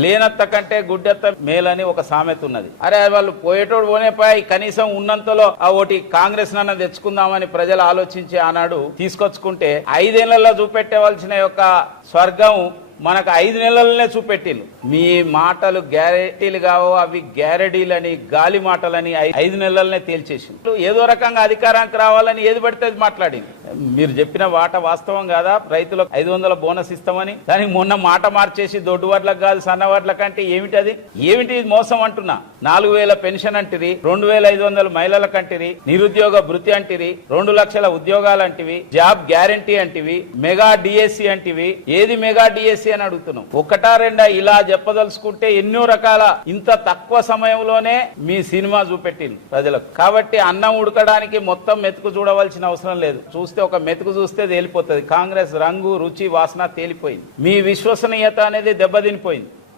లేనత్త కంటే గుడ్డెత్త మేలని ఒక సామెత ఉన్నది. అరే వాళ్ళు పోయేటోడు పోనేపాయి, కనీసం ఉన్నంతలో ఆ ఓటి కాంగ్రెస్ నన్న తెచ్చుకుందామని ప్రజలు ఆలోచించి ఆనాడు తీసుకొచ్చుకుంటే 5 ఏళ్లలో చూపెట్టవలసిన యొక్క స్వర్గం మనకు 5 నెలలనే చూపెట్టిండు. మీ మాటలు గ్యారెంటీలు కావు, అవి గ్యారెడీలని గాలి మాటలని 5 నెలలనే తేల్చేసిండు. ఏదో రకంగా అధికారానికి రావాలని ఏది పడితే అది మాట్లాడింది. మీరు చెప్పిన మాట వాస్తవం కాదా? రైతులకు 500 బోనస్ ఇస్తామని, దానికి మొన్న మాట మార్చేసి దొడ్డు వడ్లకు కాదు సన్న వడ్లకు అంటే ఏమిటి అది? ఏమిటి మోసం అంటున్నా? 4000 పెన్షన్ అంటిరి, 2500 మహిళలకు అంటిరి, నిరుద్యోగ భృతి అంటిరి, 2 లక్షల ఉద్యోగాలు అంటివి, జాబ్ గ్యారంటీ అంటివి, మెగా డిఎస్సి అంటివి. ఏది మెగా డిఎస్సి అని అడుగుతున్నాం. 1-2 ఇలా చెప్పదలుచుకుంటే ఎన్నో రకాల ఇంత తక్కువ సమయంలోనే మీ సినిమా చూపెట్టింది ప్రజలకు. కాబట్టి అన్నం ఉడకడానికి మొత్తం మెతుకు చూడవలసిన అవసరం లేదు. చూస్తే ఒక మెతుకు చూస్తే తేలిపోతుంది. కాంగ్రెస్ రంగు రుచి వాసన తేలిపోయింది. మీ విశ్వసనీయత అనేది దెబ్బతినిపోయింది.